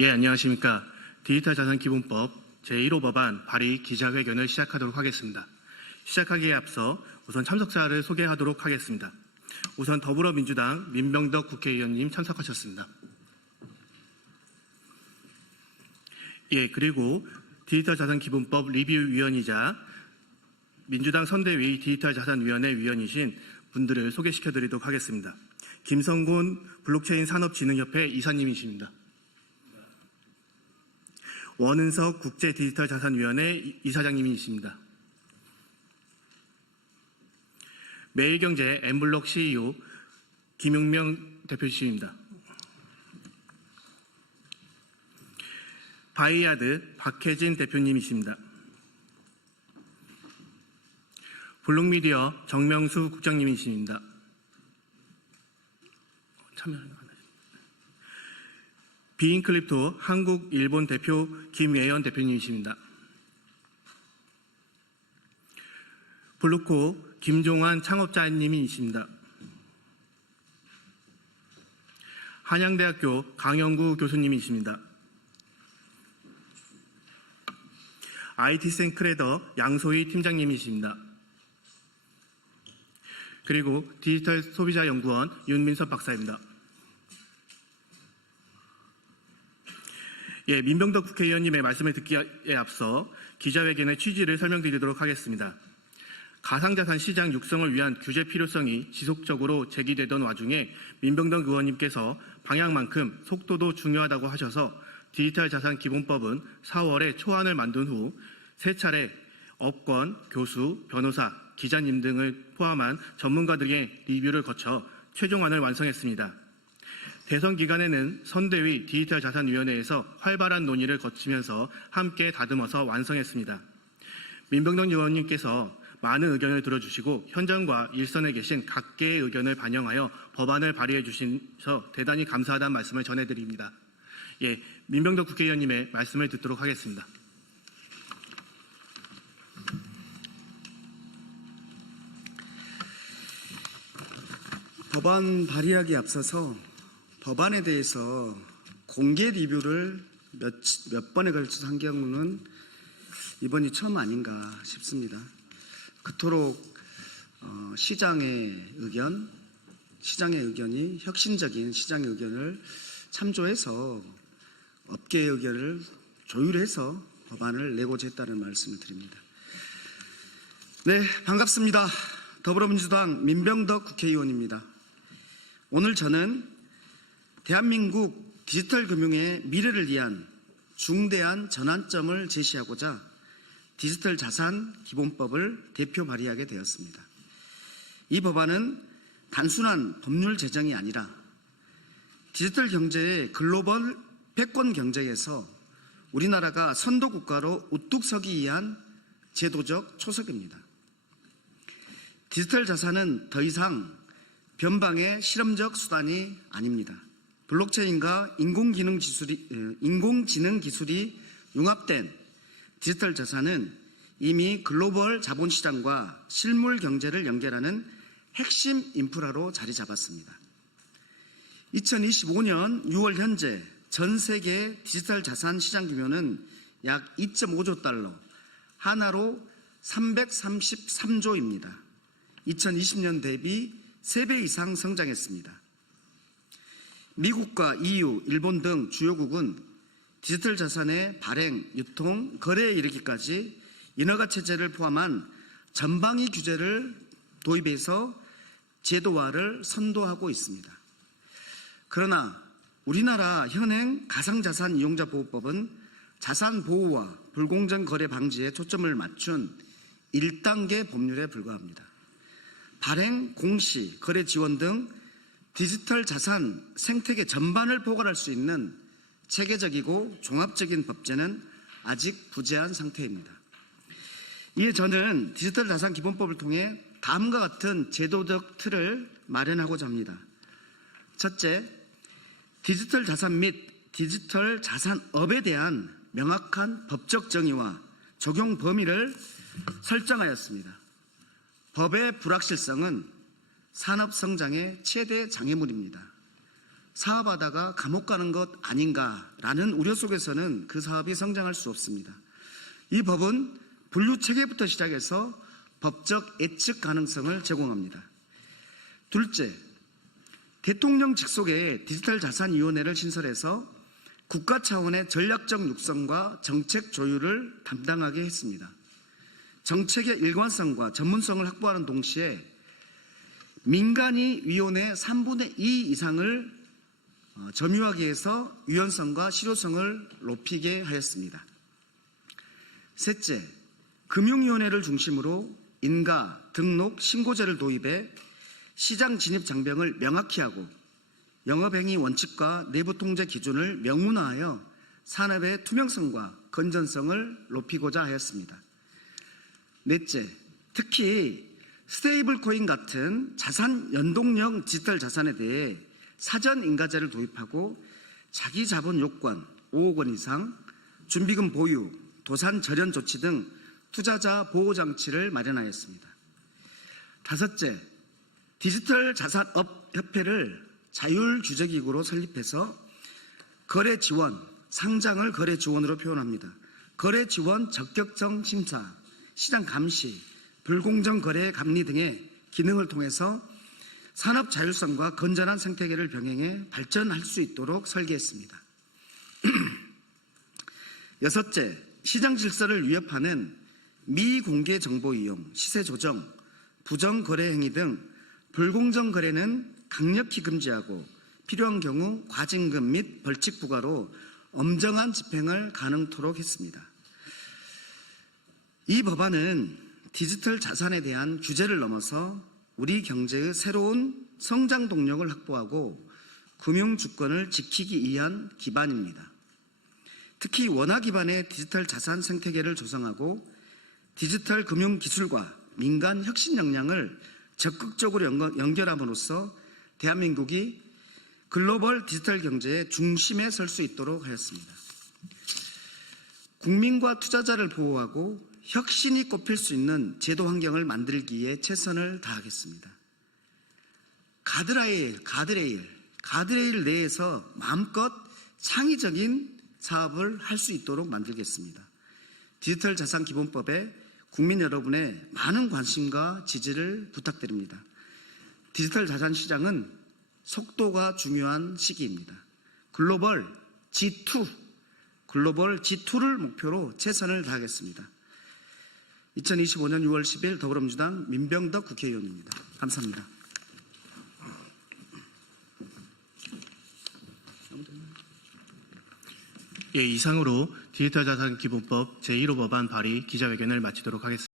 예, 안녕하십니까. 디지털자산기본법 제1호 법안 발의 기자회견을 시작하도록 하겠습니다. 시작하기에 앞서 우선 참석자를 소개하도록 하겠습니다. 우선 더불어민주당 민병덕 국회의원님 참석하셨습니다. 예, 그리고 디지털자산기본법 리뷰위원이자 민주당 선대위 디지털자산위원회 위원이신 분들을 소개시켜드리도록 하겠습니다. 김성곤 블록체인 산업진흥협회 이사님이십니다. 원은석 국제디지털자산위원회 이사장님이십니다. 매일경제 엠블록 CEO 김용명 대표이십니다. 바이아드 박혜진 대표님이십니다. 블록미디어 정명수 국장님이십니다. 비인클립토 한국 일본 대표 김예연 대표님이십니다. 블루코 김종환 창업자님이십니다. 한양대학교 강영구 교수님이십니다. IT센크레더 양소희 팀장님이십니다. 그리고 디지털 소비자연구원 윤민섭 박사입니다. 예, 민병덕 국회의원님의 말씀을 듣기에 앞서 기자회견의 취지를 설명드리도록 하겠습니다. 가상자산 시장 육성을 위한 규제 필요성이 지속적으로 제기되던 와중에 민병덕 의원님께서 방향만큼 속도도 중요하다고 하셔서 디지털자산기본법은 4월에 초안을 만든 후 세 차례 업권, 교수, 변호사, 기자님 등을 포함한 전문가들의 리뷰를 거쳐 최종안을 완성했습니다. 대선 기간에는 선대위 디지털자산위원회에서 활발한 논의를 거치면서 함께 다듬어서 완성했습니다. 민병덕 의원님께서 많은 의견을 들어주시고 현장과 일선에 계신 각계의 의견을 반영하여 법안을 발의해 주셔서 대단히 감사하다는 말씀을 전해드립니다. 예, 민병덕 국회의원님의 말씀을 듣도록 하겠습니다. 법안 발의하기에 앞서서 법안에 대해서 공개 리뷰를 몇 번에 걸쳐서 한 경우는 이번이 처음 아닌가 싶습니다. 그토록 시장의 의견이 혁신적인 시장의 의견을 참조해서 업계의 의견을 조율해서 법안을 내고자 했다는 말씀을 드립니다. 네, 반갑습니다. 더불어민주당 민병덕 국회의원입니다. 오늘 저는 대한민국 디지털 금융의 미래를 위한 중대한 전환점을 제시하고자 디지털 자산 기본법을 대표 발의하게 되었습니다. 이 법안은 단순한 법률 제정이 아니라 디지털 경제의 글로벌 패권 경쟁에서 우리나라가 선도 국가로 우뚝 서기 위한 제도적 초석입니다. 디지털 자산은 더 이상 변방의 실험적 수단이 아닙니다. 블록체인과 인공지능 기술이 융합된 디지털 자산은 이미 글로벌 자본시장과 실물 경제를 연결하는 핵심 인프라로 자리 잡았습니다. 2025년 6월 현재 전 세계 디지털 자산 시장 규모는 약 2.5조 달러, 하나로 333조입니다. 2020년 대비 3배 이상 성장했습니다. 미국과 EU, 일본 등 주요국은 디지털 자산의 발행, 유통, 거래에 이르기까지 인허가 체제를 포함한 전방위 규제를 도입해서 제도화를 선도하고 있습니다. 그러나 우리나라 현행 가상자산 이용자 보호법은 자산 보호와 불공정 거래 방지에 초점을 맞춘 1단계 법률에 불과합니다. 발행, 공시, 거래 지원 등 디지털 자산 생태계 전반을 포괄할 수 있는 체계적이고 종합적인 법제는 아직 부재한 상태입니다. 이에 저는 디지털 자산 기본법을 통해 다음과 같은 제도적 틀을 마련하고자 합니다. 첫째, 디지털 자산 및 디지털 자산업에 대한 명확한 법적 정의와 적용 범위를 설정하였습니다. 법의 불확실성은 산업 성장의 최대 장애물입니다. 사업하다가 감옥 가는 것 아닌가라는 우려 속에서는 그 사업이 성장할 수 없습니다. 이 법은 분류 체계부터 시작해서 법적 예측 가능성을 제공합니다. 둘째, 대통령 직속의 디지털자산위원회를 신설해서 국가 차원의 전략적 육성과 정책 조율을 담당하게 했습니다. 정책의 일관성과 전문성을 확보하는 동시에 민간이 위원회 3분의 2 이상을 점유하기 위해서 유연성과 실효성을 높이게 하였습니다. 셋째, 금융위원회를 중심으로 인가, 등록, 신고제를 도입해 시장 진입 장벽을 명확히 하고 영업행위 원칙과 내부 통제 기준을 명문화하여 산업의 투명성과 건전성을 높이고자 하였습니다. 넷째, 특히 스테이블 코인 같은 자산 연동형 디지털 자산에 대해 사전 인가제를 도입하고 자기 자본 요건 5억 원 이상, 준비금 보유, 도산 절연 조치 등 투자자 보호 장치를 마련하였습니다. 다섯째, 디지털 자산업 협회를 자율규제기구로 설립해서 거래 지원, 상장을 거래 지원으로 표현합니다. 거래 지원 적격성 심사, 시장 감시, 불공정 거래 감리 등의 기능을 통해서 산업 자율성과 건전한 생태계를 병행해 발전할 수 있도록 설계했습니다. 여섯째, 시장 질서를 위협하는 미공개 정보 이용, 시세 조정, 부정 거래 행위 등 불공정 거래는 강력히 금지하고 필요한 경우 과징금 및 벌칙 부과로 엄정한 집행을 가능토록 했습니다. 이 법안은 디지털 자산에 대한 규제를 넘어서 우리 경제의 새로운 성장 동력을 확보하고 금융 주권을 지키기 위한 기반입니다. 특히 원화 기반의 디지털 자산 생태계를 조성하고 디지털 금융 기술과 민간 혁신 역량을 적극적으로 연결함으로써 대한민국이 글로벌 디지털 경제의 중심에 설 수 있도록 하였습니다. 국민과 투자자를 보호하고 혁신이 꼽힐 수 있는 제도 환경을 만들기에 최선을 다하겠습니다. 가드레일 내에서 마음껏 창의적인 사업을 할 수 있도록 만들겠습니다. 디지털 자산 기본법에 국민 여러분의 많은 관심과 지지를 부탁드립니다. 디지털 자산 시장은 속도가 중요한 시기입니다. 글로벌 G2를 목표로 최선을 다하겠습니다. 2025년 6월 10일 더불어민주당 민병덕 국회의원입니다. 감사합니다. 예, 이상으로 디지털 자산 기본법 제1호 법안 발의 기자회견을 마치도록 하겠습니다.